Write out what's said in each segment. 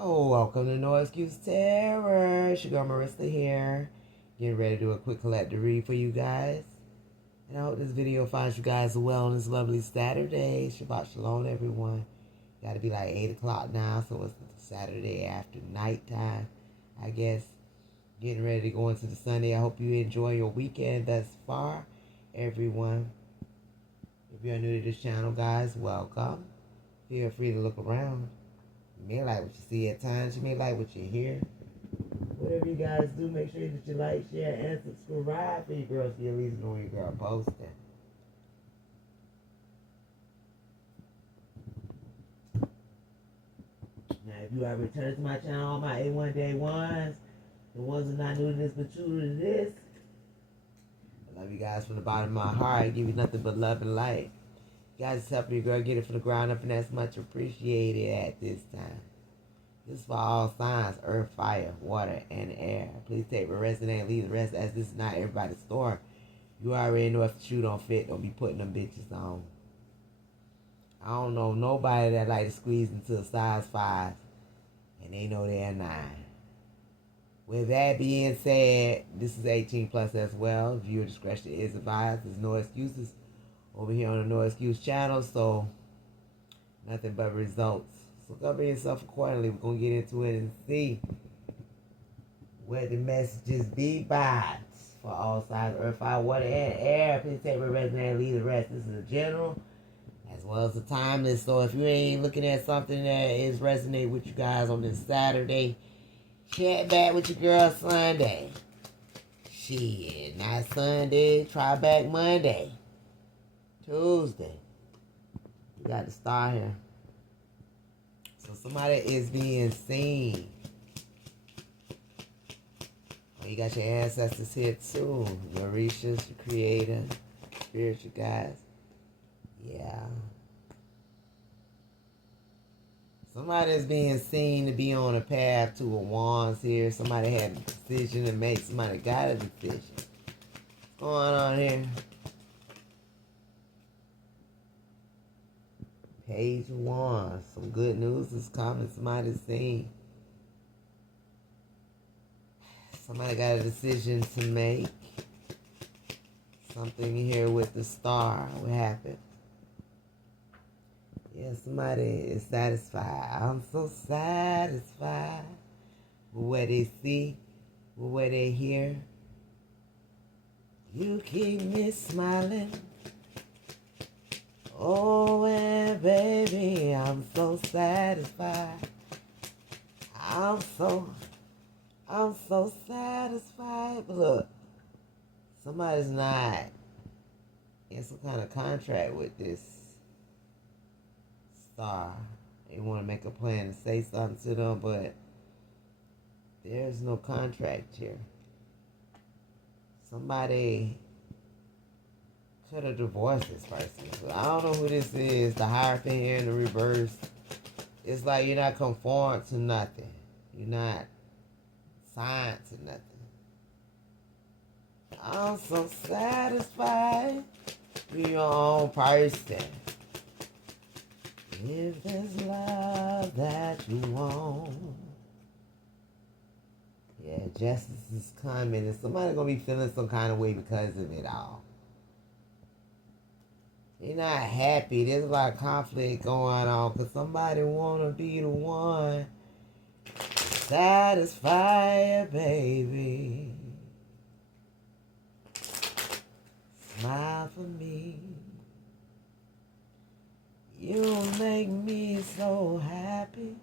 Oh, welcome to No Excuse Terror. It's your girl Marissa here. Getting ready to do a quick collective read for you guys. And I hope this video finds you guys well on this lovely Saturday. Shabbat Shalom, everyone. Got to be like 8 o'clock now, so it's Saturday after nighttime, I guess. Getting ready to go into the Sunday. I hope you enjoy your weekend thus far, everyone. If you're new to this channel, guys, welcome. Feel free to look around. You may like what you see at times. You may like what you hear. Whatever you guys do, make sure that you like, share, and subscribe for you girls so you at least know your girl posting. Now, if you are returning to my channel, all my A1 day ones, the ones that are not new to this but true to this, I love you guys from the bottom of my heart. I give you nothing but love and light. You guys is helping your girl get it from the ground up, and that's much appreciated at this time. This is for all signs, earth, fire, water, and air. Please take the rest and leave the rest, as this is not everybody's store. You already know if the shoe don't fit, don't be putting them bitches on. I don't know nobody that like to squeeze into a size 5, and they know they're 9. With that being said, this is 18 plus as well. Viewer discretion is advised. There's no excuses over here on the No Excuse channel, so nothing but results. So cover yourself accordingly. We're going to get into it and see what the messages be by for all sides, earth, fire, water, and air. Please take the rest and leave the rest. This is a general as well as a timeless. So if you ain't looking at something that is resonate with you guys on this Saturday, chat back with your girl Sunday. Shit, not Sunday. Try back Monday. Tuesday. We got the star here. So somebody is being seen. Oh, you got your ancestors here too. Mauritius, your creator, spiritual guys. Yeah. Somebody is being seen to be on a path to a wands here. Somebody had a decision to make. Somebody got a decision. What's going on here? Page of Wands. Some good news is coming. Somebody's seen. Somebody got a decision to make. Something here with the star. What happened? Yeah, somebody is satisfied. I'm so satisfied with what they see, with what they hear. You keep me smiling. Oh, and baby, I'm so satisfied. I'm so satisfied. But look, somebody's not in some kind of contract with this star. They want to make a plan to say something to them, but there's no contract here. Somebody could have divorced this person. So I don't know who this is. The Hierophant here in the reverse. It's like you're not conformed to nothing. You're not signed to nothing. I'm so satisfied. You're your own person. If there's love that you want. Yeah, justice is coming. And somebody's going to be feeling some kind of way because of it all. They're not happy. There's a lot of conflict going on because somebody want to be the one. Satisfy you, baby. Smile for me. You make me so happy.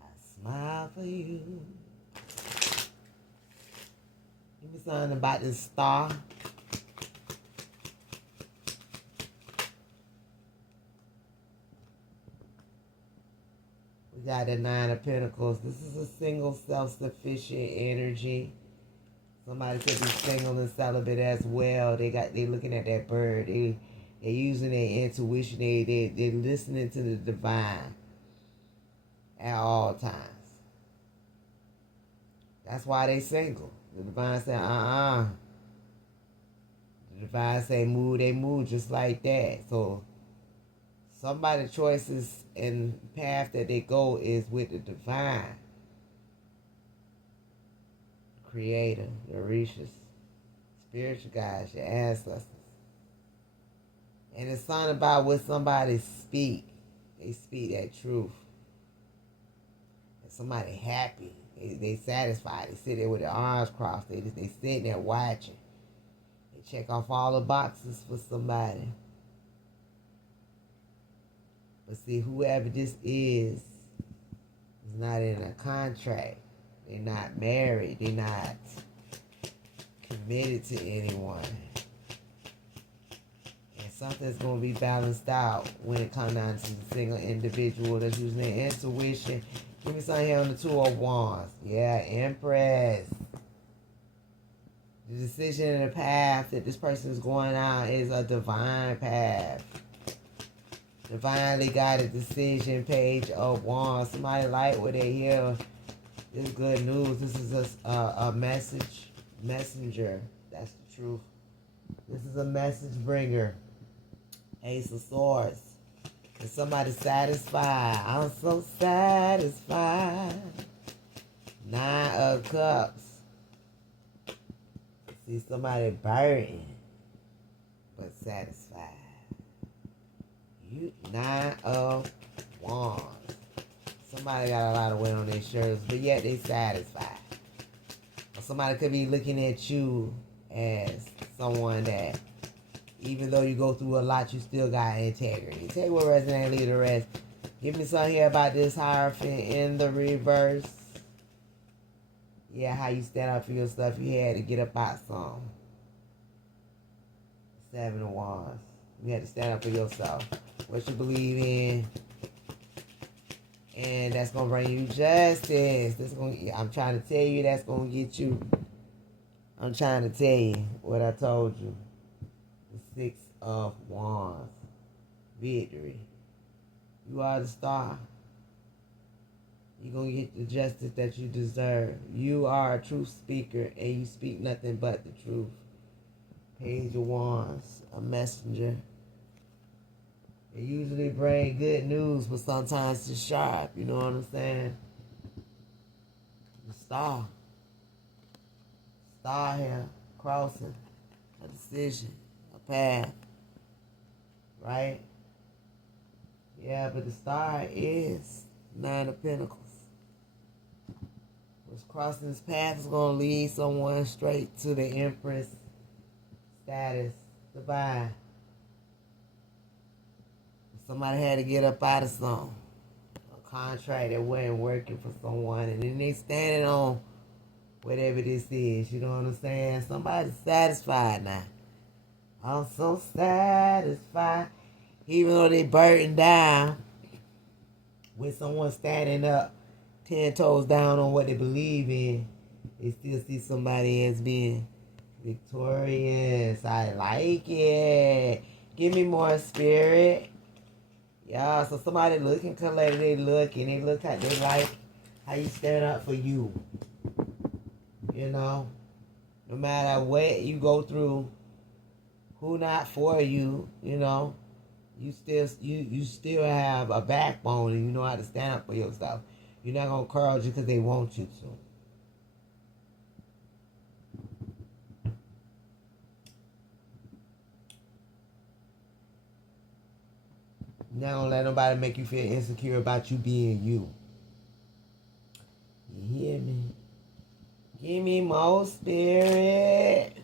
I smile for you. Give me something about this star. We got the 9 of Pentacles. This is a single, self-sufficient energy. Somebody could be single and celibate as well. They looking at that bird. They're using their intuition. They're listening to the divine at all times. That's why they single. The divine say, The divine say move, they move just like that. So Somebody's choices and path that they go is with the divine creator, the Orishas, spiritual guides, your ancestors. And it's something about what somebody speak. They speak that truth. And somebody happy. They satisfied. They sit there with their arms crossed. They sitting there watching. They check off all the boxes for somebody. But see, whoever this is not in a contract. They're not married. They're not committed to anyone. And something's going to be balanced out when it comes down to the single individual that's using their intuition. Give me something here on the Two of Wands. Yeah, Empress. The decision and the path that this person is going on is a divine path. Divinely guided decision, Page of Wands. Somebody like what they hear. This is good news. This is a messenger. That's the truth. This is a message bringer. Ace of Swords. Is somebody satisfied? I'm so satisfied. Nine of Cups. See somebody burdened, but satisfied. Nine of Wands. Somebody got a lot of weight on their shoulders, but yet they satisfied. Or somebody could be looking at you as someone that, even though you go through a lot, you still got integrity. Take what resonates, leave the rest. Give me something here about this Hierophant in the reverse. Yeah, how you stand up for your stuff. You had to get up out some. Seven of Wands. You had to stand up for yourself. What you believe in. And that's going to bring you justice. I'm trying to tell you that's going to get you. I'm trying to tell you what I told you. The Six of Wands. Victory. You are the star. You're going to get the justice that you deserve. You are a truth speaker and you speak nothing but the truth. Page of Wands. A messenger. It usually bring good news, but sometimes it's sharp. You know what I'm saying? The star. Star here. Crossing. A decision. A path. Right? Yeah, but the star is Nine of Pentacles. What's crossing this path is going to lead someone straight to the Empress status. Divine. Somebody had to get up out of something. A contract that wasn't working for someone. And then they standing on whatever this is. You know what I'm saying? Somebody's satisfied now. I'm so satisfied. Even though they burdened down with someone standing up 10 toes down on what they believe in, they still see somebody as being victorious. I like it. Give me more, Spirit. Yeah, so somebody looking collected, they look how they like how you stand up for you. You know, no matter what you go through, who not for you, you know, you still have a backbone and you know how to stand up for yourself. You're not gonna curl just because they want you to. You're not gonna let nobody make you feel insecure about you being you. You hear me? Give me more, Spirit.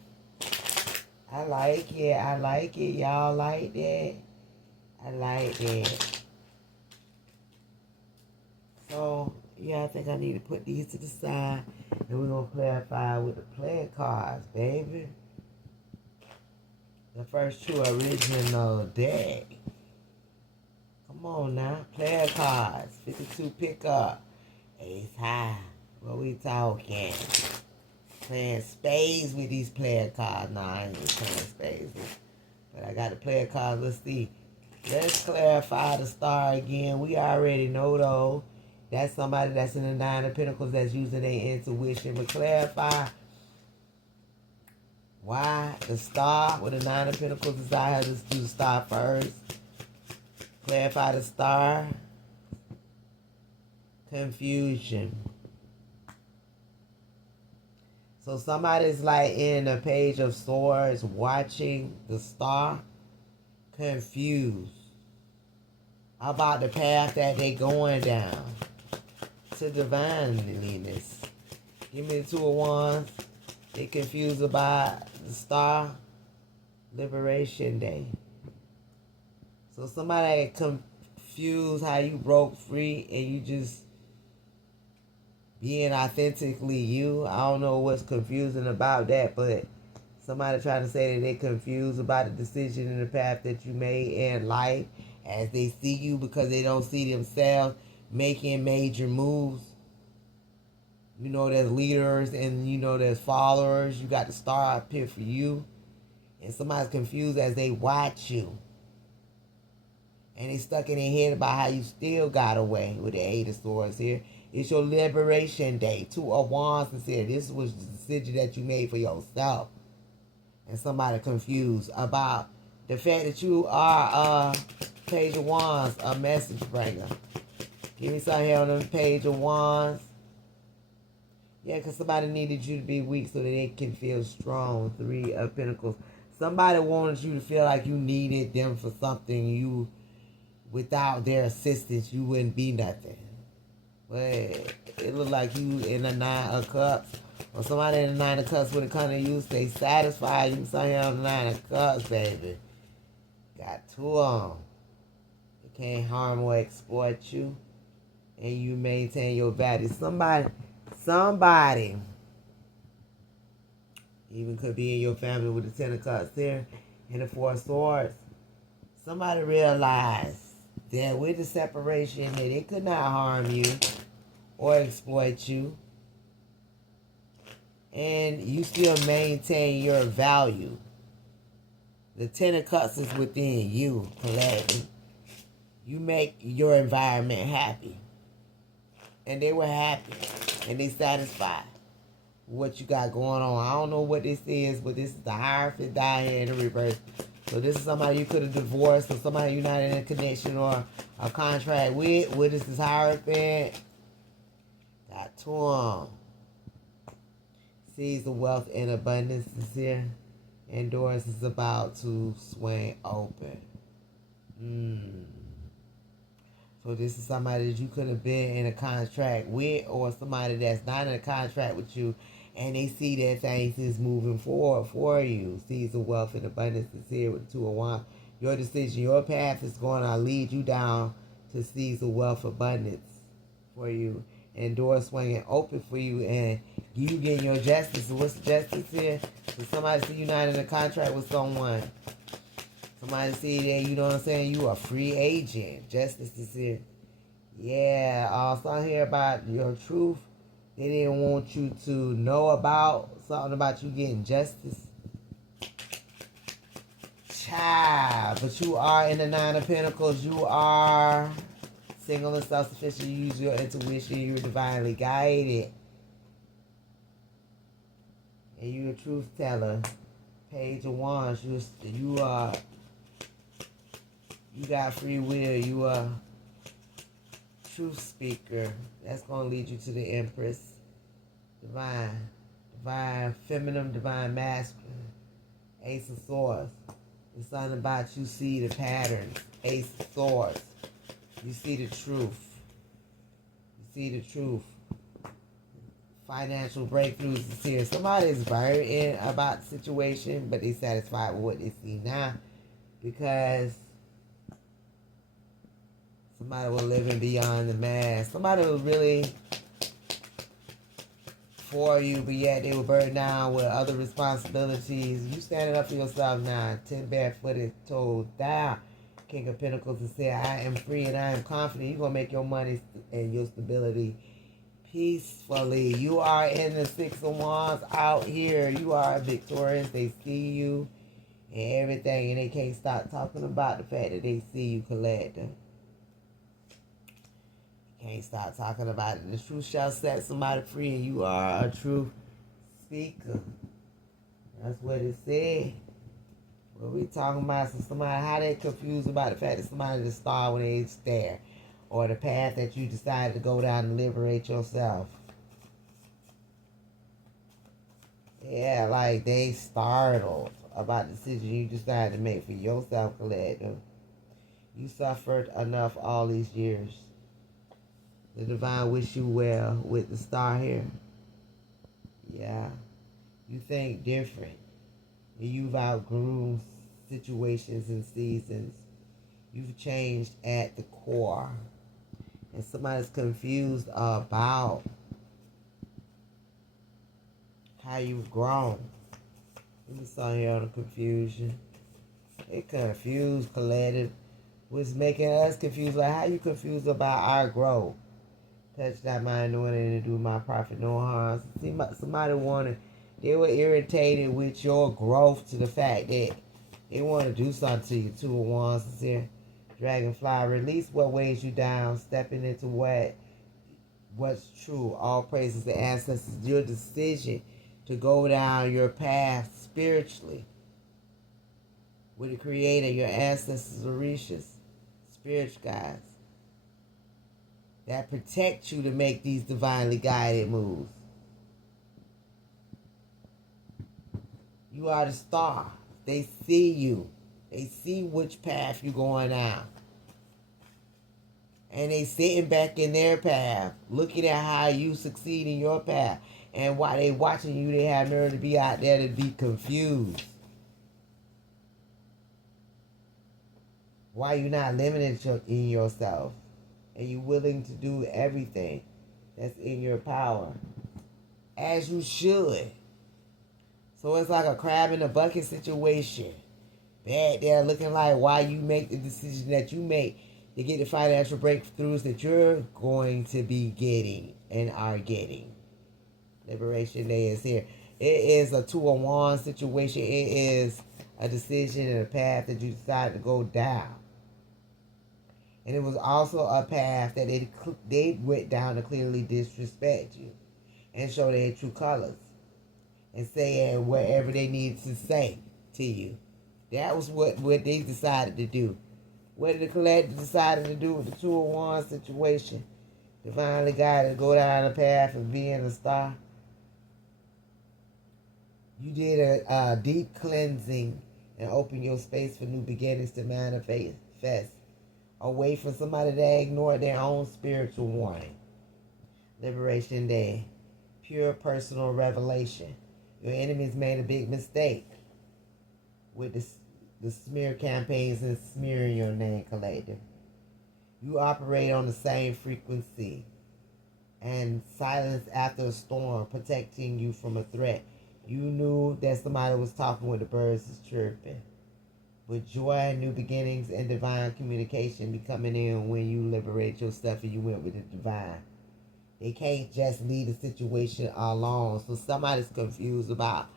I like it. I like it. Y'all like that? I like that. So, yeah, I think I need to put these to the side. And we're going to clarify with the player cards, baby. The first two original deck. Come on now. Player cards. 52 pickup. Ace high. What we talking? Playing spades with these player cards. No, I ain't playing spades. But I got the player cards. Let's see. Let's clarify the star again. We already know though. That's somebody that's in the Nine of Pentacles that's using their intuition. But clarify why the star with the Nine of Pentacles is out here. Let's do the star first. Clarify the star. Confusion. So somebody's like in a page of swords watching the star, confused about the path that they going down to divineliness. Give me the Two of Wands. They confused about the star. Liberation Day. So somebody confused how you broke free and you just being authentically you. I don't know what's confusing about that, but somebody trying to say that they're confused about the decision and the path that you made in life as they see you because they don't see themselves making major moves. You know, there's leaders and you know there's followers. You got the star up here for you. And somebody's confused as they watch you. And they stuck in their head about how you still got away with the Eight of Swords here. It's your liberation day. Two of Wands is here. This was the decision that you made for yourself. And somebody confused about the fact that you are a Page of Wands, a message bringer. Give me something here on the Page of Wands. Yeah, because somebody needed you to be weak so that they can feel strong. Three of Pentacles. Somebody wanted you to feel like you needed them for something. You, without their assistance, you wouldn't be nothing. But it looked like you in the Nine of Cups. Or somebody in the Nine of Cups when it comes to you, stay satisfied. You saw here on the Nine of Cups, baby. Got two of them. They can't harm or exploit you. And you maintain your value. Somebody, even could be in your family with the Ten of Cups there and the Four of Swords. Somebody realized that with the separation that it could not harm you or exploit you. And you still maintain your value. The Ten of Cups is within you, Palladium. You make your environment happy. And they were happy. And they satisfied with what you got going on. I don't know what this is, but this is the Hierophant down here in the reverse. So this is somebody you could have divorced or somebody you're not in a connection or a contract with. What is this Hierophant? Got two of them. Sees the wealth and abundance is here. And doors is about to swing open. So this is somebody that you could have been in a contract with or somebody that's not in a contract with you and they see that things is moving forward for you. Sees the wealth and abundance is here with the Two of Wands. Your decision, your path is going to lead you down to seize the wealth abundance for you. And doors swinging open for you and you getting your justice. What's the justice here? So somebody see you not in a contract with someone. Somebody see that, you know what I'm saying, you a free agent. Justice is here. Yeah, also I hear about your truth. They didn't want you to know about something about you getting justice. Child, but you are in the Nine of Pentacles. You are single and self-sufficient. You use your intuition. You're divinely guided. And you're a truth teller. Page of Wands. You got free will. You are truth speaker. That's going to lead you to the Empress. Divine feminine, divine masculine. Ace of Swords. It's something about you see the patterns. Ace of Swords. You see the truth. You see the truth. Financial breakthroughs is here. Somebody is very in about the situation, but they satisfied with what they see now. Because somebody was living beyond the mask. Somebody was really for you, but yet they were burdened down with other responsibilities. You standing up for yourself now. 10 barefooted toes down. King of Pentacles is here. I am free and I am confident. You're going to make your money and your stability peacefully. You are in the Six of Wands out here. You are victorious. They see you and everything, and they can't stop talking about the fact that they see you, Collector. Can't stop talking about it. The truth shall set somebody free, and you are a truth speaker. That's what it said. Well, we talking about somebody, how they confused about the fact that somebody's a star when they stare. Or the path that you decided to go down and liberate yourself. Yeah, like they startled about the decision you decided to make for yourself, collective. You suffered enough all these years. The divine wish you well with the star here. Yeah. You think different. You've outgrown situations and seasons. You've changed at the core. And somebody's confused about how you've grown. We saw here on the confusion. It confused, collective. Was making us confused. Like, how you confused about our growth? Touch that mind, doing anything to do my prophet, no harm. See, somebody wanted, they were irritated with your growth to the fact that they want to do something to you. 2 of Wands is here. Dragonfly, release what weighs you down, stepping into what's true. All praises to ancestors. Your decision to go down your path spiritually with the Creator, your ancestors, Orishas, spiritual guides that protect you to make these divinely guided moves. You are the star. They see you. They see which path you're going down. And they sitting back in their path, looking at how you succeed in your path. And while they watching you, they have nerve to be out there to be confused. Why you not limited in yourself? And you willing to do everything that's in your power. As you should. So it's like a crab in a bucket situation. Bad there looking like why you make the decision that you make to get the financial breakthroughs that you're going to be getting and are getting. Liberation Day is here. It is a 2 of Wands situation. It is a decision and a path that you decided to go down. And it was also a path that they went down to clearly disrespect you and show their true colors and say whatever they needed to say to you. That was what they decided to do. What did the collective decided to do with the 2 of Wands situation? Divinely guided to go down the path of being a star. You did a deep cleansing and open your space for new beginnings to manifest. Away from somebody that ignored their own spiritual warning. Liberation Day. Pure personal revelation. Your enemies made a big mistake with the smear campaigns and smearing your name, collective. You operate on the same frequency and silence after a storm, protecting you from a threat. You knew that somebody was talking with the birds is chirping. With joy, new beginnings, and divine communication be coming in when you liberate yourself and you went with the divine. They can't just leave the situation alone. So somebody's confused about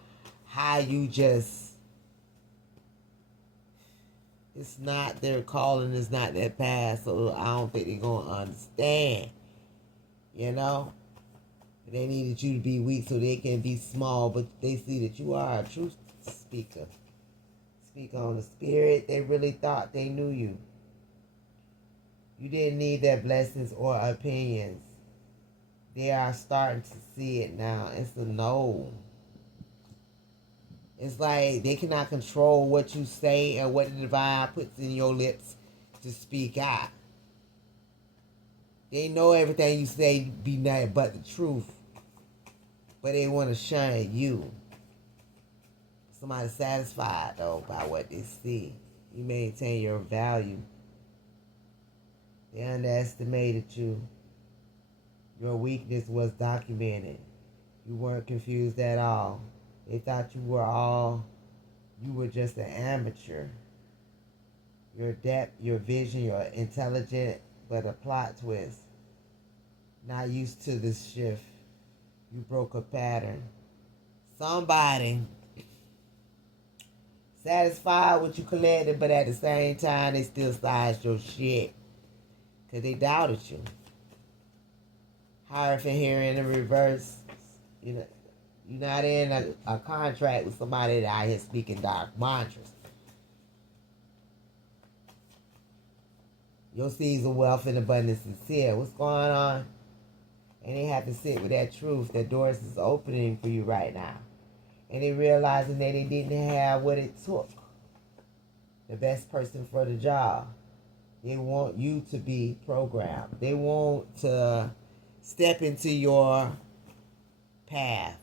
how you just, it's not their calling, it's not their path. So I don't think they're going to understand. You know? They needed you to be weak so they can be small, but they see that you are a truth speaker. Speak on the spirit. They really thought they knew you. You didn't need their blessings or opinions. They are starting to see it now. It's a no. It's like they cannot control what you say and what the divine puts in your lips to speak out. They know everything you say be nothing but the truth. But they want to shine you. Somebody satisfied, though, by what they see. You maintain your value. They underestimated you. Your weakness was documented. You weren't confused at all. They thought you were just an amateur. Your depth, your vision, your intelligent, but a plot twist. Not used to this shift. You broke a pattern. Somebody satisfied with you collected, but at the same time, they still sized your shit. Because they doubted you. Hierophant here in the reverse. You know, you're not in a contract with somebody that out here speaking dark mantras. Your seeds of wealth and abundance is here. What's going on? And they have to sit with that truth that doors is opening for you right now. And they realizing that they didn't have what it took. The best person for the job. They want you to be programmed. They want to step into your path.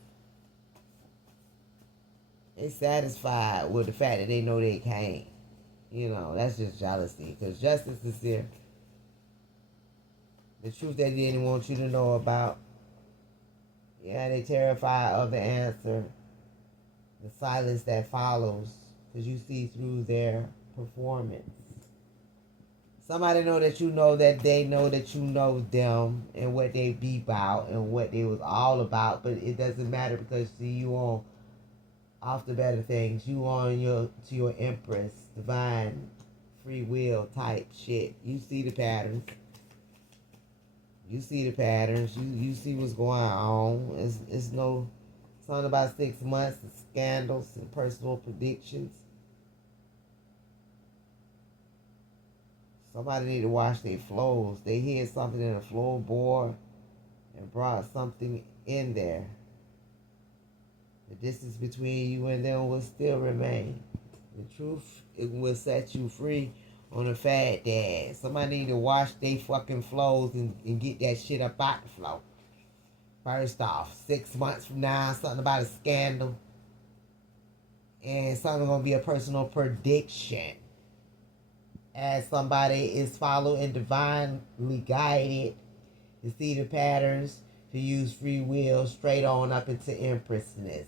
They satisfied with the fact that they know they can't. You know, that's just jealousy. Because justice is here. The truth that they didn't want you to know about. Yeah, they terrified of the answer. The silence that follows. Because you see through their performance. Somebody know that they know that you know them and what they be about and what they was all about. But it doesn't matter because see you on off the better things. You on your empress, divine, free will type shit. You see the patterns. You see the patterns. You see what's going on. It's something about 6 months of scandals and personal predictions. Somebody need to watch their flows. They hid something in the floorboard and brought something in there. The distance between you and them will still remain. The truth, it will set you free on the fact that somebody need to wash their fucking flows and get that shit up out the flow. First off, 6 months from now, something about a scandal. And something gonna be a personal prediction. As somebody is followed and divinely guided to see the patterns, to use free will straight on up into empressness.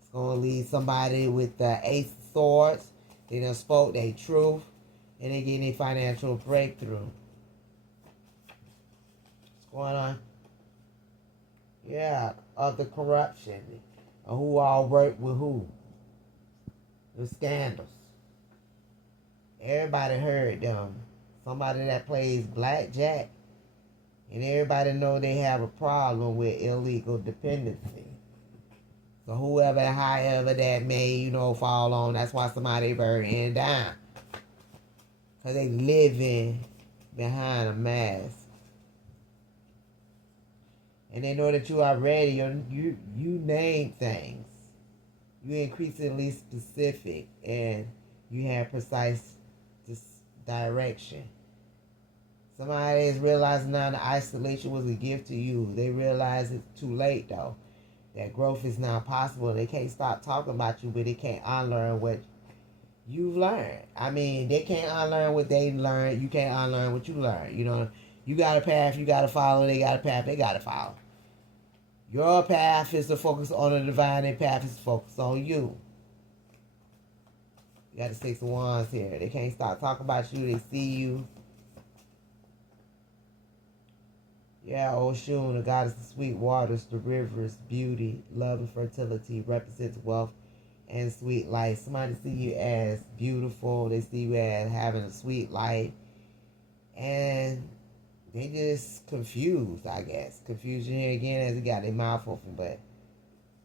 It's going to lead somebody with the Ace of Swords. They done spoke their truth and they getting a financial breakthrough. What's going on? Yeah, of the corruption. Who all work with who. The scandals. Everybody heard them. Somebody that plays blackjack. And everybody know they have a problem with illegal dependency. So whoever, however that may, fall on, that's why somebody burning down. Because they living behind a mask. And they know that you are ready. You name things. You're increasingly specific. And you have precise direction. Somebody is realizing now that isolation was a gift to you. They realize it's too late though. That growth is now possible. They can't stop talking about you, but they can't unlearn what you've learned. I mean, they can't unlearn what they learned. You can't unlearn what you learned. You got a path you got to follow. They got a path they got to follow. Your path is to focus on the divine. Their path is to focus on you. You got the 6 of Wands here. They can't stop talking about you. They see you. Yeah, Oshun, the goddess of sweet waters, the rivers, beauty, love, and fertility, represents wealth and sweet life. Somebody see you as beautiful. They see you as having a sweet life. And they just confused, I guess. Confusion here again as they got their mouth open. But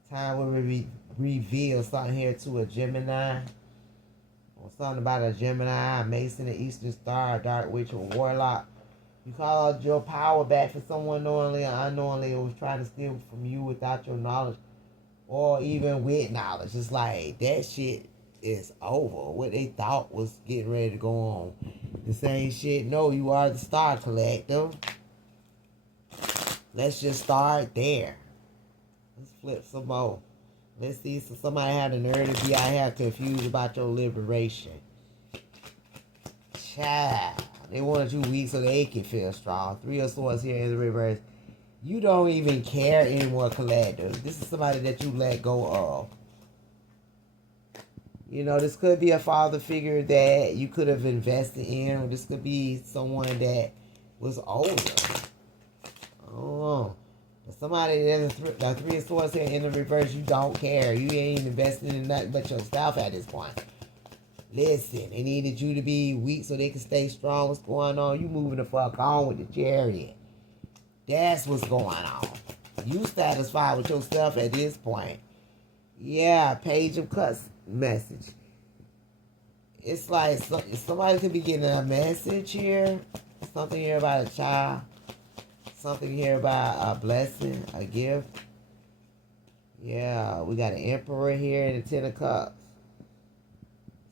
time will reveal something here to a Gemini. Or something about a Gemini, a Mason, an Eastern Star, a Dark Witch, or Warlock. You call your power back for someone knowingly or unknowingly who was trying to steal from you without your knowledge or even with knowledge. It's like that shit is over. What they thought was getting ready to go on. The same shit. No, you are the Star Collective. Let's just start there. Let's flip some more. Let's see, so somebody had the nerve to be out here confused about your liberation. Child. They wanted you weak so they can feel strong. 3 of Swords here in the reverse. You don't even care anymore, collective. This is somebody that you let go of. This could be a father figure that you could have invested in. Or this could be someone that was older. Oh. Somebody that's the 3 of Swords here in the reverse, you don't care. You ain't investing in nothing but yourself at this point. Listen, they needed you to be weak so they can stay strong. What's going on? You moving the fuck on with the Chariot. That's what's going on. You satisfied with yourself at this point. Yeah, Page of Cups message. It's like somebody could be getting a message here. Something here about a child. Something here about a blessing, a gift. Yeah, we got an emperor here in the Ten of Cups.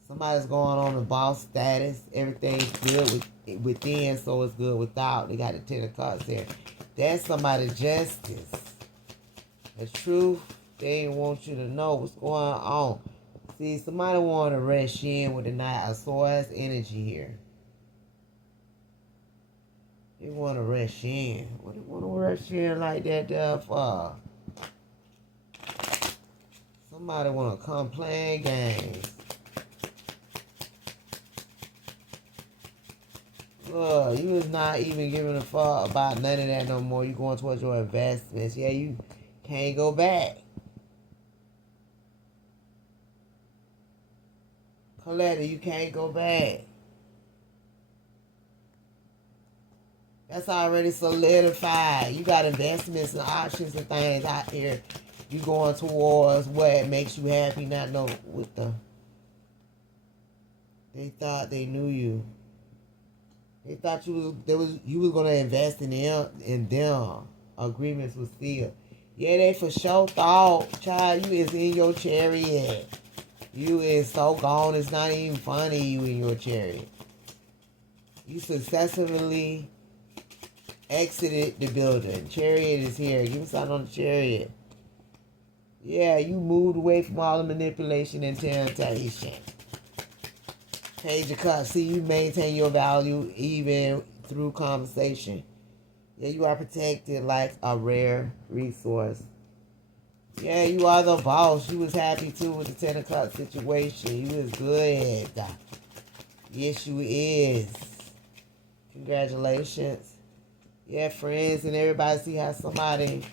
Somebody's going on the boss status. Everything's good within, so it's good without. They got the Ten of Cups here. That's somebody's justice. The truth, they want you to know what's going on. See, somebody want to rush in with the Knight of Swords energy here. They want to rush in. What do they want to rush in like that there for? Somebody want to come playing games. Look, you is not even giving a fuck about none of that no more. You going towards your investments. Yeah, you can't go back. Coletta, you can't go back. That's already solidified. You got investments and options and things out here. You going towards what makes you happy, not know with the. They thought they knew you. They thought you was gonna invest in them. Agreements was sealed. Yeah, they for sure thought, child, you is in your chariot. You is so gone, it's not even funny you in your chariot. You successfully exited the building. Chariot is here. Give me something on the chariot. Yeah, you moved away from all the manipulation and temptation. Page of Cups. See, you maintain your value even through conversation. Yeah, you are protected like a rare resource. Yeah, you are the boss. You was happy too with the 10 of Cups situation. You was good. Yes, you is. Congratulations. Yeah, friends and everybody see how somebody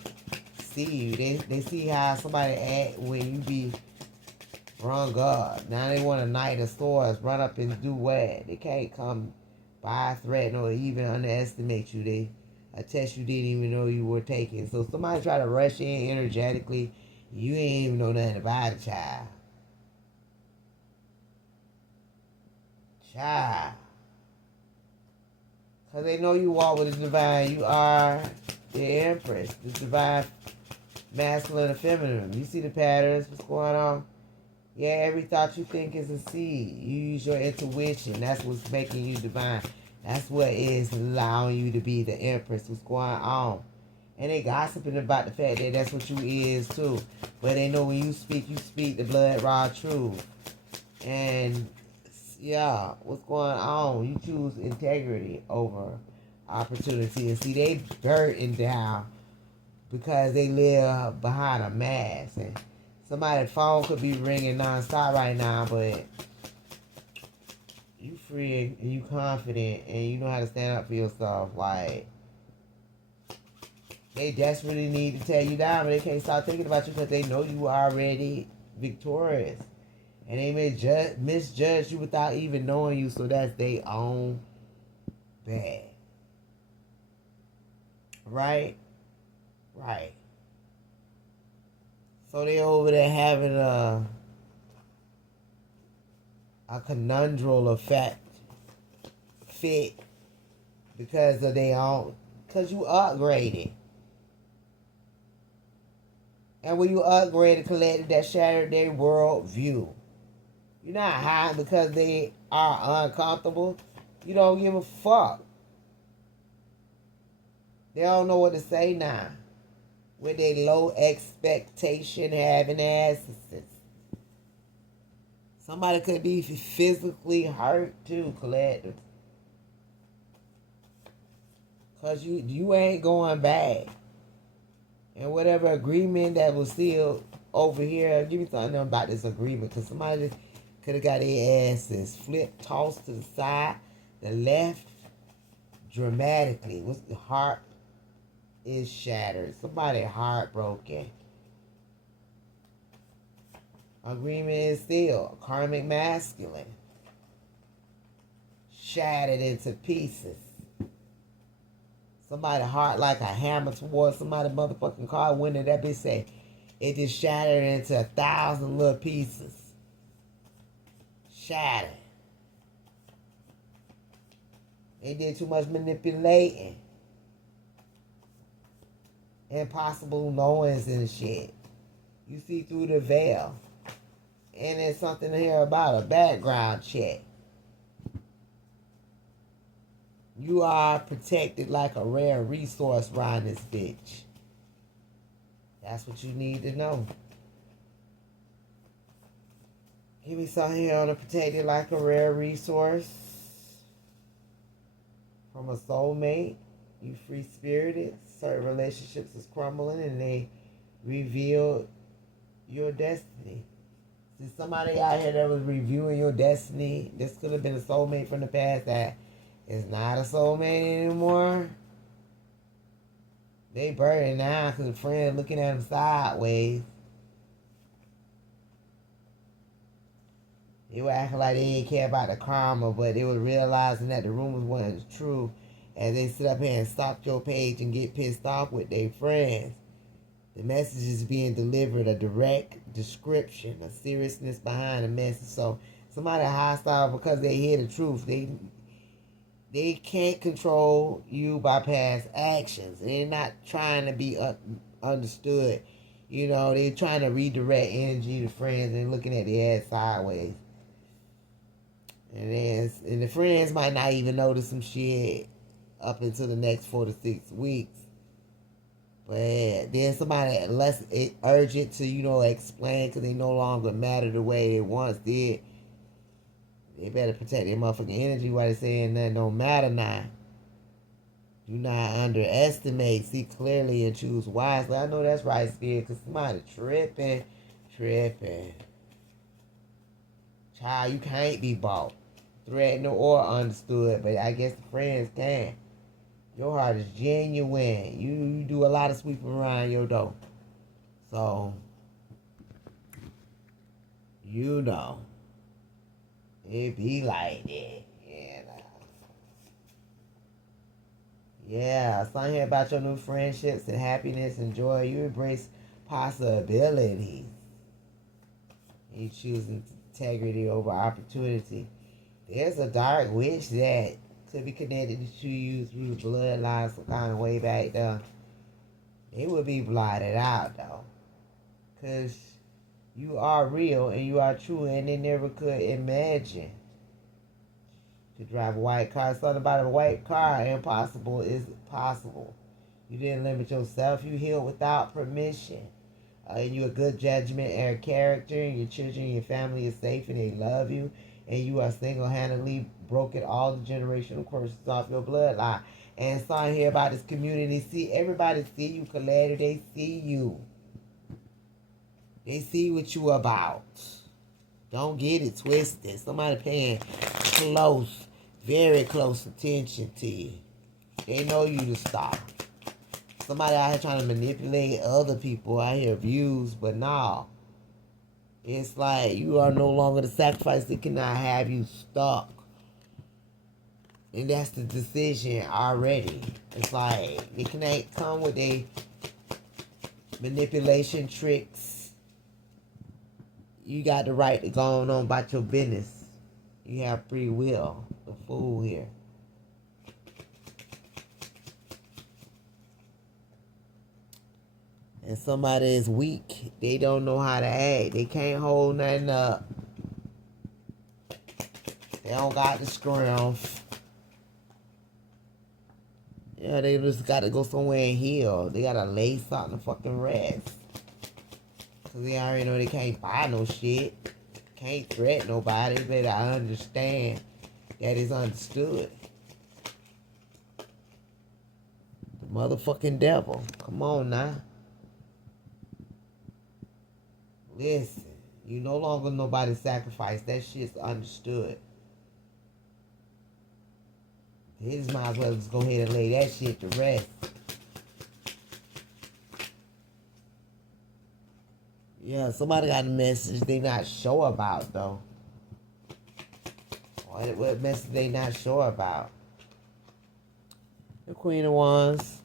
see you. They see how somebody act when you be rung up. Now they want a Knight of Swords, run up and do what? They can't come by, threaten, or even underestimate you. They a test you didn't even know you were taking. So somebody try to rush in energetically, you ain't even know nothing about it, child. Child. Because they know you walk with the divine. You are the Empress, the divine masculine and feminine. You see the patterns, what's going on? Yeah, every thought you think is a seed. You use your intuition. That's what's making you divine. That's what is allowing you to be the Empress. What's going on? And they gossiping about the fact that that's what you is too. But they know when you speak the blood raw truth. And yeah, what's going on? You choose integrity over opportunity. And see, they burdened down because they live behind a mask. And somebody's phone could be ringing nonstop right now, but you free and you confident and you know how to stand up for yourself. Like, they desperately need to tear you down, but they can't stop thinking about you because they know you are already victorious. And they may misjudge you without even knowing you, so that's their own bad. Right? Right. So they over there having a conundrum effect fit because of their own, because you upgraded. And when you upgraded, collected, that shattered their world view. You're not hiding because they are uncomfortable. You don't give a fuck. They don't know what to say now. With their low expectation having asses. Somebody could be physically hurt too, collective. Because you ain't going back. And whatever agreement that was sealed over here, give me something about this agreement. Because somebody could have got their asses flipped, tossed to the side, the left, dramatically. What's the heart is shattered. Somebody heartbroken. Agreement is sealed. Karmic masculine. Shattered into pieces. Somebody heart like a hammer towards somebody motherfucking car window. That bitch say it just shattered into 1,000 little pieces. Shattered. They did too much manipulating. Impossible knowings and shit. You see through the veil. And there's something here about a background check. You are protected like a rare resource around this bitch. That's what you need to know. Give me something here on the protected like a rare resource. From a soulmate. You free-spirited. Certain relationships is crumbling and they reveal your destiny. See, somebody out here that was reviewing your destiny, this could have been a soulmate from the past that is not a soulmate anymore. They buried now because a friend looking at them sideways. They were acting like they didn't care about the karma, but they were realizing that the rumors weren't true. As they sit up here and stalk your page and get pissed off with their friends. The message is being delivered, a direct description, a seriousness behind the message. So somebody hostile because they hear the truth. They can't control you by past actions. They're not trying to be understood. You know, they're trying to redirect energy to friends and looking at their ass sideways. And the friends might not even notice some shit up until the next 4 to 6 weeks. But then somebody less urgent to, explain because they no longer matter the way they once did. They better protect their motherfucking energy while they're saying that don't matter now. Do not underestimate. See clearly and choose wisely. I know that's right, Spirit, because somebody tripping. Child, you can't be bought, threatened, or understood, but I guess the friends can. Your heart is genuine. You do a lot of sweeping around your door. So, it be like that. Yeah, something here about your new friendships and happiness and joy. You embrace possibilities. You choose integrity over opportunity. There's a dark witch that could be connected to you through the bloodline some kind of way back there. It would be blotted out though. Because you are real and you are true and they never could imagine to drive a white car. Something about a white car, impossible is possible. You didn't limit yourself. You healed without permission. And you're a good judgment and character, and your children and your family is safe and they love you. And you are single-handedly broken all the generational curses off your bloodline. And something here about this community. See, everybody see you, Collector. They see you. They see what you about. Don't get it twisted. Somebody paying close, very close attention to you. They know you to stop. Somebody out here trying to manipulate other people out here views, but no. It's like you are no longer the sacrifice that cannot have you stuck. And that's the decision already. It's like they can't come with a manipulation tricks. You got the right to go on about your business. You have free will. The fool here. And somebody is weak. They don't know how to act. They can't hold nothing up. They don't got the strength. Yeah, they just got to go somewhere and heal. They got to lace out and fucking rest. Because they already know they can't buy no shit. Can't threaten nobody. But I understand that is understood. The motherfucking devil. Come on now. Listen, you no longer nobody's sacrifice. That shit's understood. They just might as well just go ahead and lay that shit to rest. Yeah, somebody got a message they not sure about though. What message they not sure about? The Queen of Wands.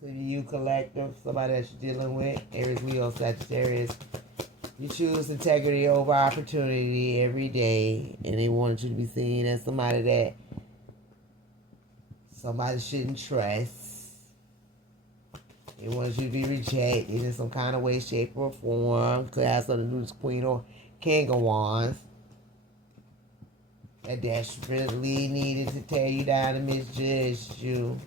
Could be you, collective, somebody that you're dealing with. Aries, Leo, Sagittarius. You choose integrity over opportunity every day. And they want you to be seen as somebody that somebody shouldn't trust. They want you to be rejected in some kind of way, shape, or form. Could have something to do with Queen or King of Wands. That desperately needed to tear you down and misjudge you.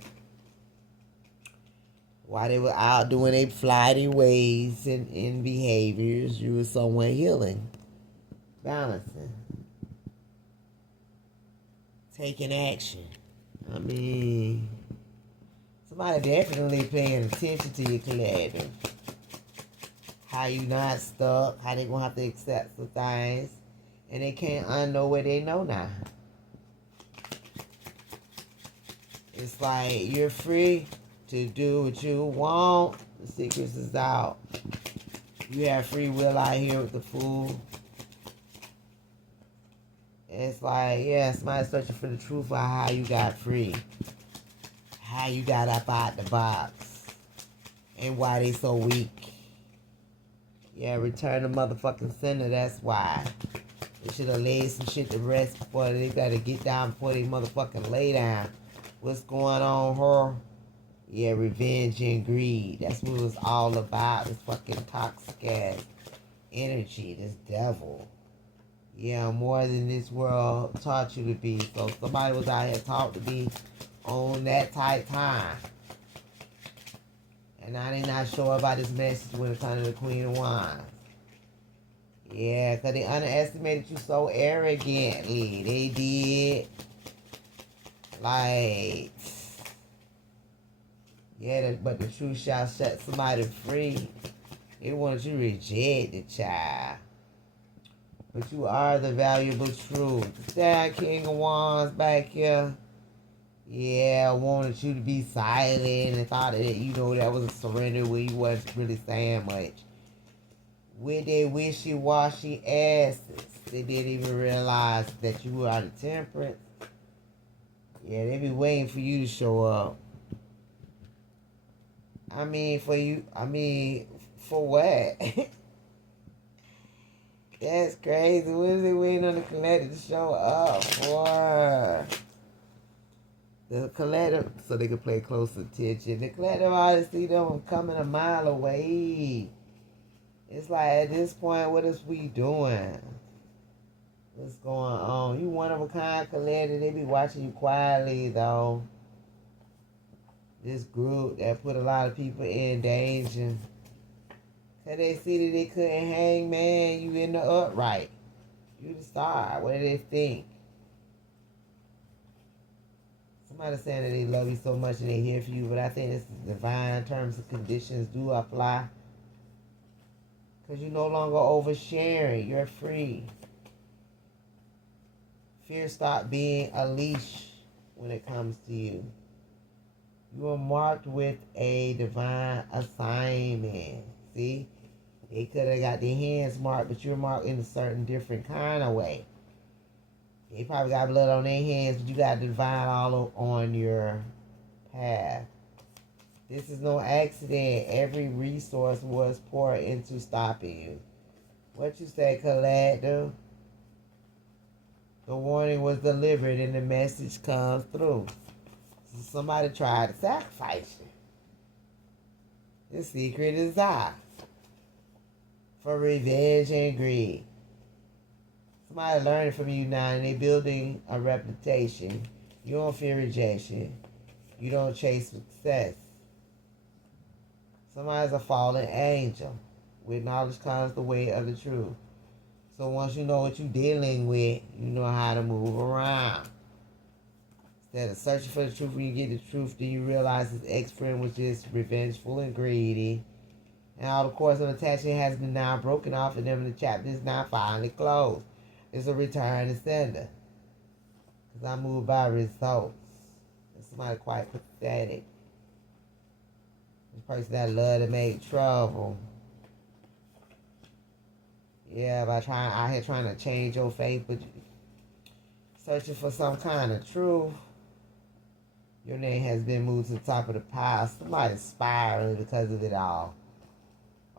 While they were out doing their flighty ways and behaviors, you were somewhere healing, balancing, taking action. I mean, somebody definitely paying attention to your collective. How you not stuck, how they gonna have to accept some things, and they can't unknow what they know now. It's like you're free to do what you want. The secrets is out. You have free will out here with the fool. It's like, yeah, somebody's searching for the truth of how you got free. How you got up out the box. And why they so weak. Yeah, return the motherfucking center, that's why. They should have laid some shit to rest before they gotta get down before they motherfucking lay down. What's going on, her? Yeah, revenge and greed. That's what it was all about. This fucking toxic ass energy, this devil. Yeah, more than this world taught you to be. So somebody was out here taught to be on that tight time. And now they not sure about this message when it comes to the Queen of Wands. Yeah, because they underestimated you so arrogantly. They did. Like, yeah, but the truth shall set somebody free. They wanted you to reject the child. But you are the valuable truth. The sad King of Wands back here. Yeah, wanted you to be silent and thought that, you know, that was a surrender where you wasn't really saying much. With their wishy-washy asses, they didn't even realize that you were out of temperance. Yeah, they be waiting for you to show up. For what? That's crazy. What is they waiting on the collective to show up for? The collective, so they can pay close attention. The collective honestly them coming a mile away. It's like at this point, what is we doing? What's going on? You one of a kind collective. They be watching you quietly though. This group that put a lot of people in danger. Cause they see that they couldn't hang, man. You in the upright. You the star. What do they think? Somebody saying that they love you so much and they here for you, but I think it's divine terms and conditions do apply. Because you're no longer oversharing. You're free. Fear stopped being a leash when it comes to you. You are marked with a divine assignment. See? They could have got their hands marked, but you're marked in a certain different kind of way. They probably got blood on their hands, but you got divine all on your path. This is no accident. Every resource was poured into stopping you. What you say, collective? The warning was delivered and the message comes through. So somebody tried to sacrifice you. The secret is out. For revenge and greed. Somebody learning from you now and they building a reputation. You don't fear rejection. You don't chase success. Somebody's a fallen angel. With knowledge comes the way of the truth. So once you know what you're dealing with, you know how to move around. Instead of searching for the truth, when you get the truth, then you realize his ex-friend was just revengeful and greedy. And all the course of attachment has been now broken off and then the chapter is now finally closed. It's a return to sender. Because I move by results. And somebody quite pathetic. This person that love to make trouble. Yeah, by out here trying to change your faith, but searching for some kind of truth. Your name has been moved to the top of the pile. Somebody's spiraling because of it all.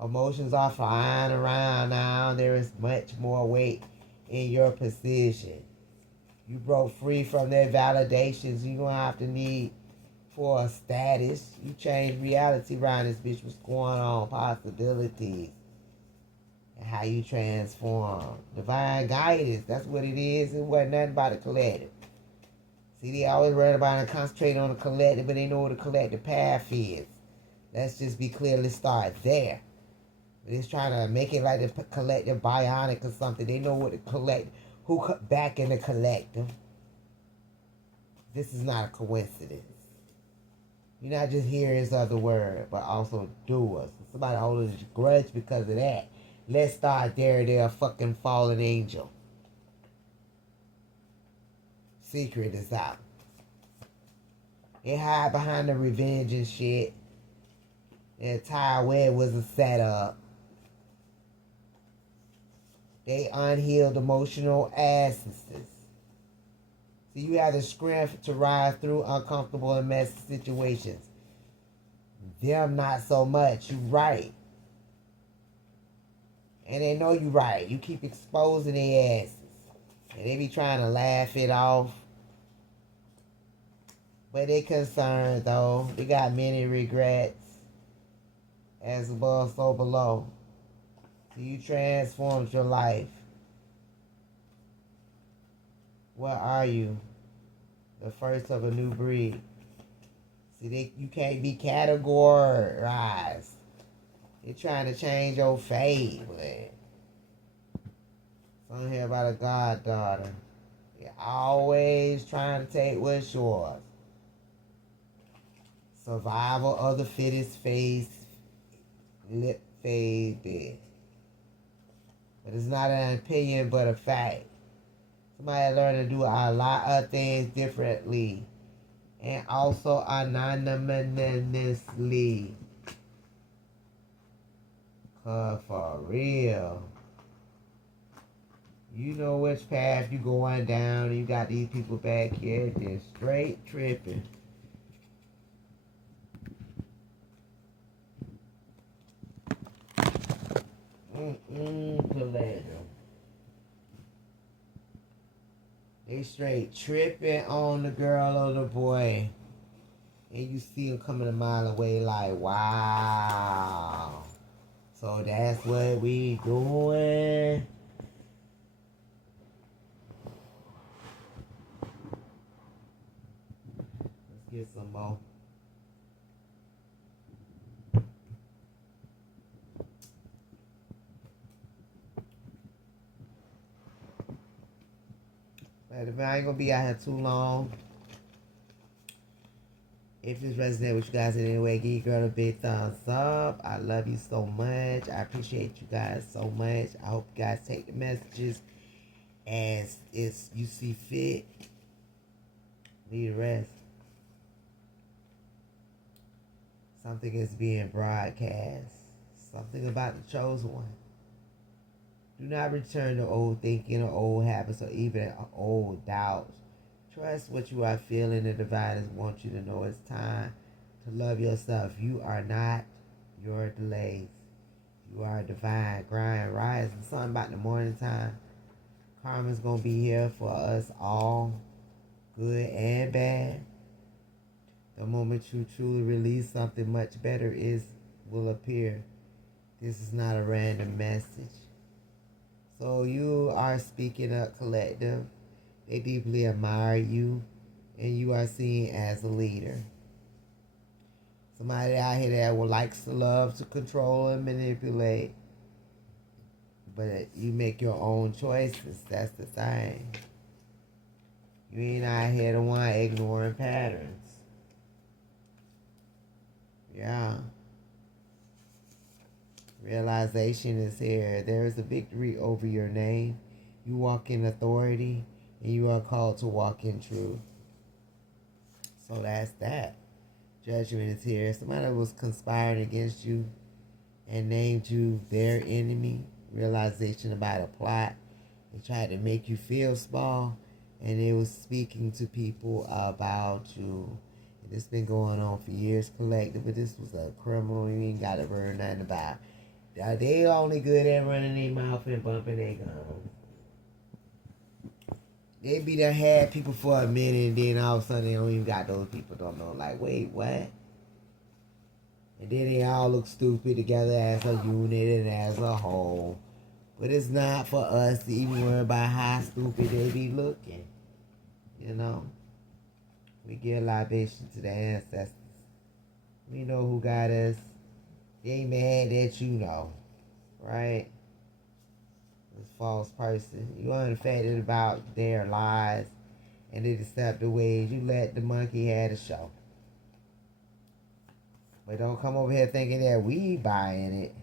Emotions are flying around now. There is much more weight in your position. You broke free from their validations. You're going to have to need for a status. You change reality around this bitch. What's going on? Possibilities. And how you transform. Divine guidance. That's what it is. It wasn't nothing about the collective. See, they always worried about and concentrate on the collective, but they know what the collective path is. Let's just be clear. Let's start there. But it's trying to make it like the collective bionic or something. They know what the collective, who back in the collective. This is not a coincidence. You're not just hearers of the word, but also doers. Somebody holding a grudge because of that. Let's start there. They're a fucking fallen angel. Secret is out. They hide behind the revenge and shit. The entire web was a setup. They unhealed emotional asses. So you have the strength to rise through uncomfortable and messy situations. Them not so much. You right. And they know you right. You keep exposing their asses. And they be trying to laugh it off. But they concerned though. They got many regrets. As above, so below. So you transformed your life. What are you? The first of a new breed. See, you can't be categorized. They're trying to change your fate, but something here about a goddaughter. You're always trying to take what's yours. Survival of the fittest face, lip faded. But it's not an opinion, but a fact. Somebody learned to do a lot of things differently. And also anonymously. Cause for real. You know which path you going down. You got these people back here just straight tripping. Pleasure. They straight tripping on the girl or the boy. And you see them coming a mile away like, wow. So that's what we doing. Let's get some more. But I ain't gonna be out here too long. If this resonates with you guys in any way, give your girl a big thumbs up. I love you so much. I appreciate you guys so much. I hope you guys take the messages as you see fit. Leave the rest. Something is being broadcast. Something about the chosen one. Do not return to old thinking or old habits or even old doubts. Trust what you are feeling. The divine wants you to know it's time to love yourself. You are not your delays. You are divine. Grind, rise. And something about the morning time. Karma's going to be here for us all, good and bad. The moment you truly release something, much better will appear. This is not a random message. So you are speaking up, collective. They deeply admire you, and you are seen as a leader. Somebody out here that likes to love to control and manipulate. But you make your own choices. That's the thing. You ain't out here the one ignoring patterns. Yeah. Realization is here. There is a victory over your name. You walk in authority. And you are called to walk in truth. So that's that. Judgment is here. Somebody was conspiring against you and named you their enemy. Realization about a plot. They tried to make you feel small. And they was speaking to people about you. And it's been going on for years collective. But this was a criminal you ain't got to worry nothing about. They only good at running their mouth and bumping their gums. They be done had people for a minute, and then all of a sudden they don't even got those people. Don't know, like, wait, what? And then they all look stupid together as a unit and as a whole. But it's not for us to even worry about how stupid they be looking. You know? We give libation to the ancestors. We know who got us. They ain't mad that you know. Right? This false person. You unaffected about their lies and their deceptive ways. You let the monkey have the show. But don't come over here thinking that we buying it.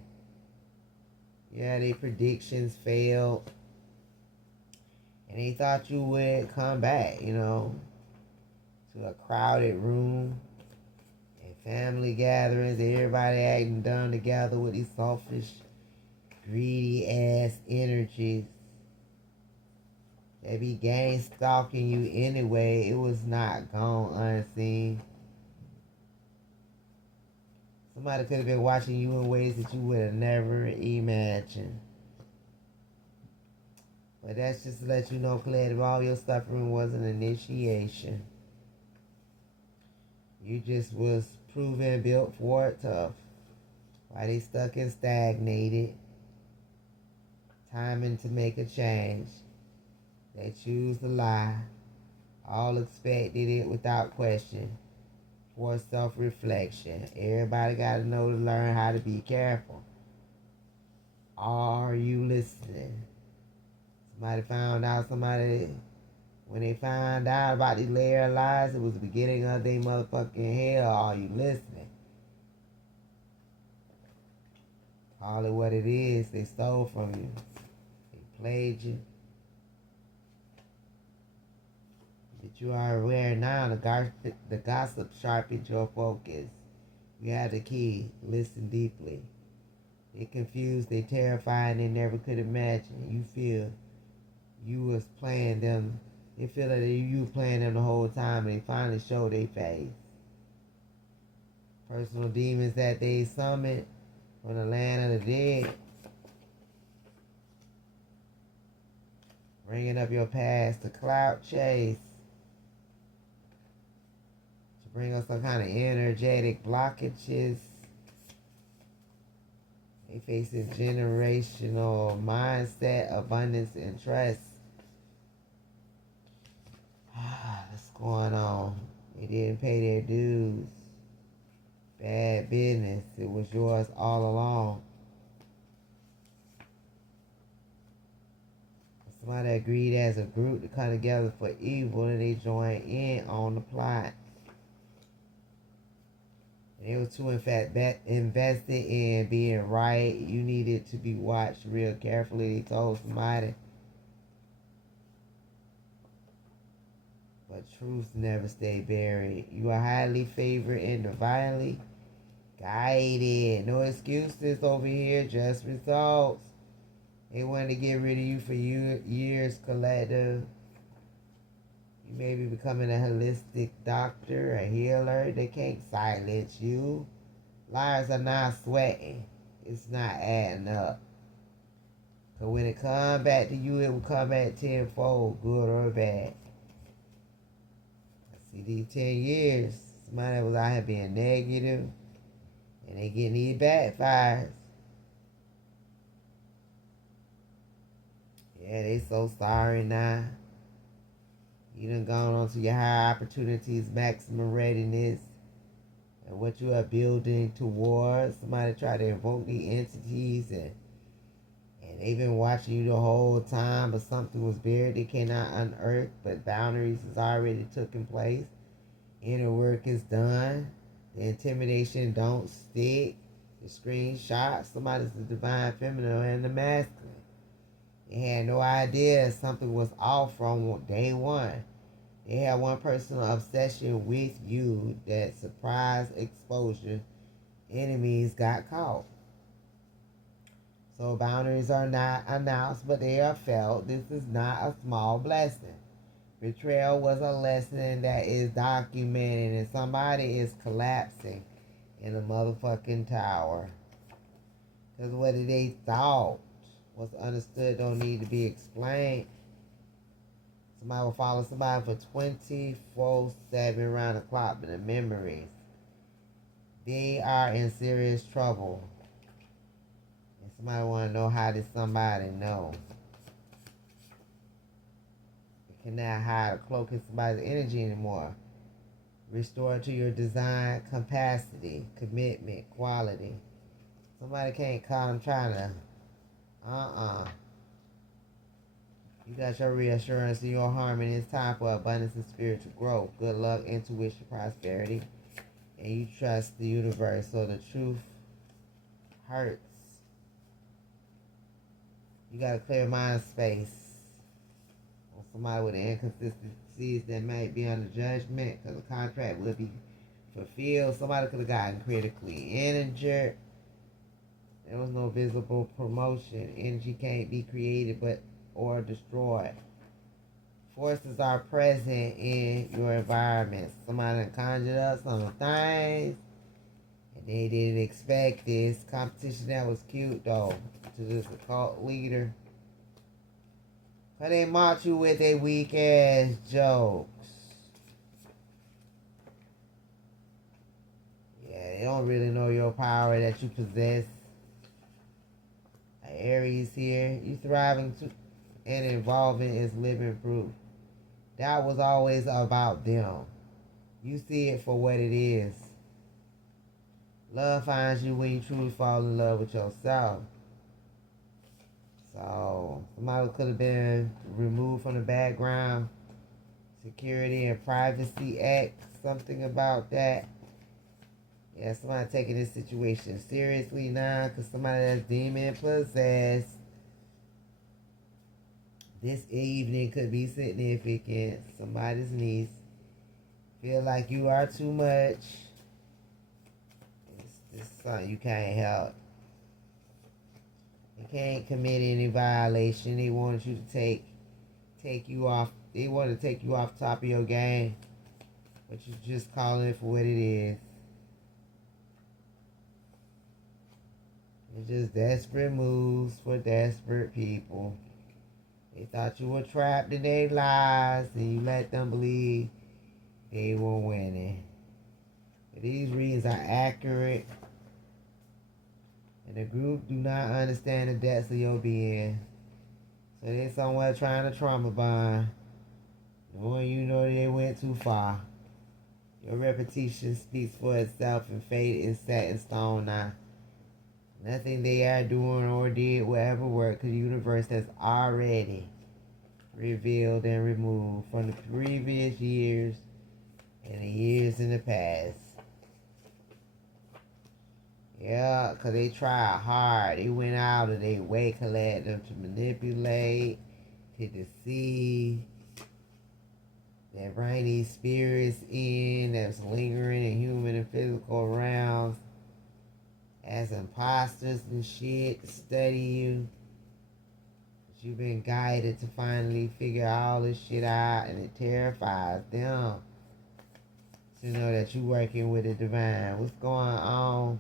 Yeah, their predictions failed. And they thought you would come back, you know, to a crowded room and family gatherings. Everybody acting dumb together with these selfish, greedy ass energies. They be gang stalking you anyway. It was not gone unseen. Somebody could have been watching you in ways that you would have never imagined. But that's just to let you know, Claire, that all your suffering was an initiation. You just was proven built for it tough. Why they stuck and stagnated. Timing to make a change. They choose to lie. All expected it without question. For self-reflection. Everybody got to know to learn how to be careful. Are you listening? When they found out about these layer of lies, it was the beginning of their motherfucking hell. Are you listening? Call it what it is. They stole from you. They played you. But you are aware now the gossip sharpened your focus. You have the key. Listen deeply. They confused, they terrified, and they never could imagine. You feel you was playing them. They feel that you were playing them the whole time, and they finally showed their face. Personal demons that they summoned from the land of the dead. Bringing up your past to clout chase. To bring us some kind of energetic blockages. They facing generational mindset, abundance, and trust. What's going on? They didn't pay their dues. Bad business. It was yours all along. Somebody agreed as a group to come together for evil, and they joined in on the plot. And they were too, in fact, invested in being right. You needed to be watched real carefully. They told somebody. But truth never stay buried. You are highly favored and divinely guided. No excuses over here, just results. They wanted to get rid of you for years, collective. You may be becoming a holistic doctor, a healer. They can't silence you. Liars are not sweating. It's not adding up. So when it comes back to you, it will come back tenfold, good or bad. I see these 10 years, somebody that was out here being negative, and they getting these backfires. Yeah, they so sorry now. You done gone on to your higher opportunities, maximum readiness, and what you are building towards. Somebody tried to invoke the entities, and they've been watching you the whole time, but something was buried they cannot unearth, but boundaries has already taken place. Inner work is done. The intimidation don't stick. The screenshot, somebody's the divine feminine and the masculine. They had no idea something was off from day one. They had one personal obsession with you that surprise exposure. Enemies got caught. So boundaries are not announced, but they are felt. This is not a small blessing. Betrayal was a lesson that is documented, and somebody is collapsing in a motherfucking tower. Because what they thought was understood don't need to be explained. Somebody will follow somebody for 24/7 around the clock, but the memories, they are in serious trouble. And somebody want to know how did somebody know. You cannot hide or cloak in somebody's energy anymore. Restore to your design capacity, commitment, quality. Somebody can't come trying to, You got your reassurance and your harmony. It's time for abundance and spiritual growth. Good luck, intuition, prosperity. And you trust the universe. So the truth hurts. You got a clear mind space. Or somebody with inconsistencies that might be under judgment because the contract will be fulfilled. Somebody could have gotten critically injured. There was no visible promotion. Energy can't be created or destroyed. Forces are present in your environment. Somebody conjured up some things and they didn't expect this. Competition that was cute though to this occult leader. But they mock you with their weak ass jokes. Yeah, they don't really know your power that you possess. Aries here, you thriving too and evolving is living proof. That was always about them. You see it for what it is. Love finds you when you truly fall in love with yourself. So, somebody could have been removed from the background. Security and Privacy Act, something about that. Yeah, somebody taking this situation seriously now because somebody that's demon possessed. This evening could be significant. Somebody's niece feel like you are too much. It's something you can't help. They can't commit any violation. They want you to take you off. They want to take you off top of your game, but you just calling it for what it is. It's just desperate moves for desperate people. They thought you were trapped in their lies and you let them believe they were winning. But these readings are accurate and the group do not understand the depths of your being. So they're somewhere trying to trauma bond, knowing you know they went too far. Your reputation speaks for itself and fate is set in stone now. Nothing they are doing or did will ever work because the universe has already revealed and removed from the previous years and the years in the past. Yeah, because they tried hard. They went out of their way, collective, to manipulate, to deceive, that bring these spirits in that's lingering in human and physical realms as imposters and shit to study you. But you've been guided to finally figure all this shit out, and it terrifies them to know that you're working with the divine. What's going on?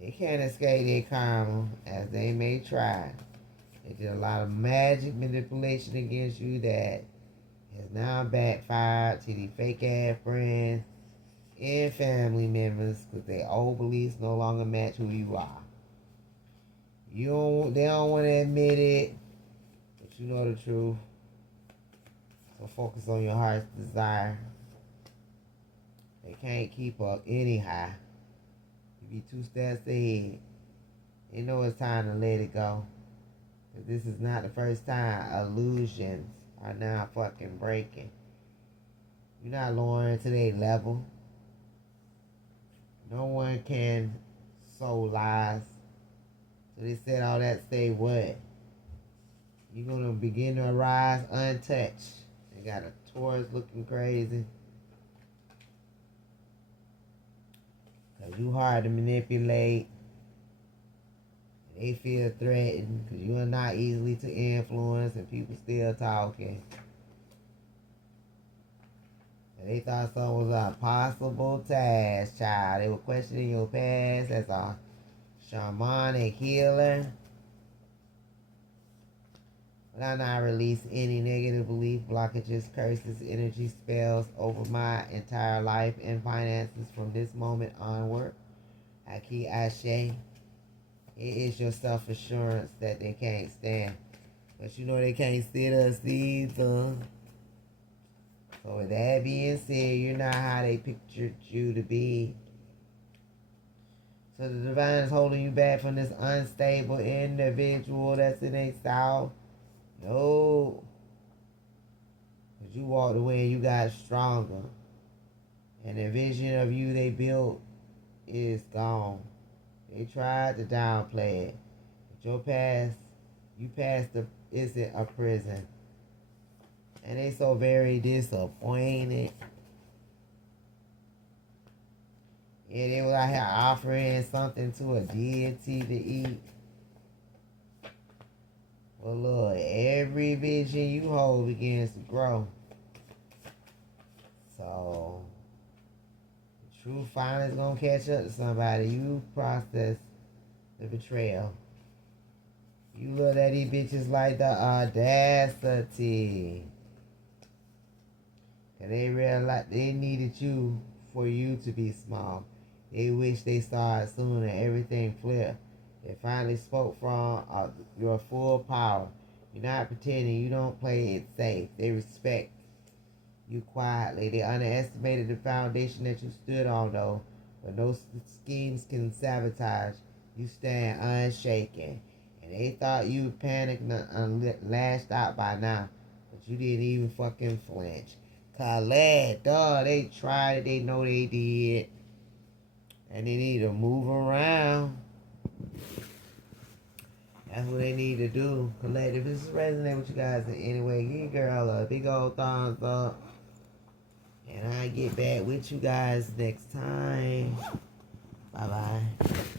They can't escape their karma as they may try. They did a lot of magic manipulation against you that has now backfired to the fake ass friends and family members because their old beliefs no longer match who you are. They don't want to admit it, but you know the truth. So focus on your heart's desire. They can't keep up anyhow. You be 2 steps ahead. They know it's time to let it go. Because this is not the first time illusions are now fucking breaking. You're not lowering to their level. No one can sow lies. So they said all that say what? You're going to begin to arise untouched. They got a Taurus looking crazy. Because you hard to manipulate. They feel threatened because you are not easily to influence and people still talking. And they thought something was a possible task, child. They were questioning your past as a shamanic healer. But I now release any negative belief, blockages, curses, energy, spells over my entire life and finances from this moment onward. Aki Ashe. It is your self-assurance that they can't stand. But you know they can't sit us either. So with that being said, you're not how they pictured you to be. So the divine is holding you back from this unstable individual that's in a south. No. Because you walked away and you got stronger. And the vision of you they built is gone. They tried to downplay it. But your past, you passed isn't a prison. And they so very disappointed. Yeah, they was out here offering something to a deity to eat. Well, look, every vision you hold begins to grow. So, the truth finally is going to catch up to somebody. You process the betrayal. You look at these bitches like the audacity. Cause they realized they needed you for you to be small. They wish they saw it sooner. Everything flipped. They finally spoke from your full power. You're not pretending. You don't play it safe. They respect you quietly. They underestimated the foundation that you stood on, though. But no schemes can sabotage. You stand unshaken. And they thought you panicked and lashed out by now. But you didn't even fucking flinch. Khaled, dog, they tried it. They know they did. And they need to move around. That's what they need to do. Collect. If this resonates with you guys in any way, give your girl a big old thumbs up. And I'll get back with you guys next time. Bye-bye.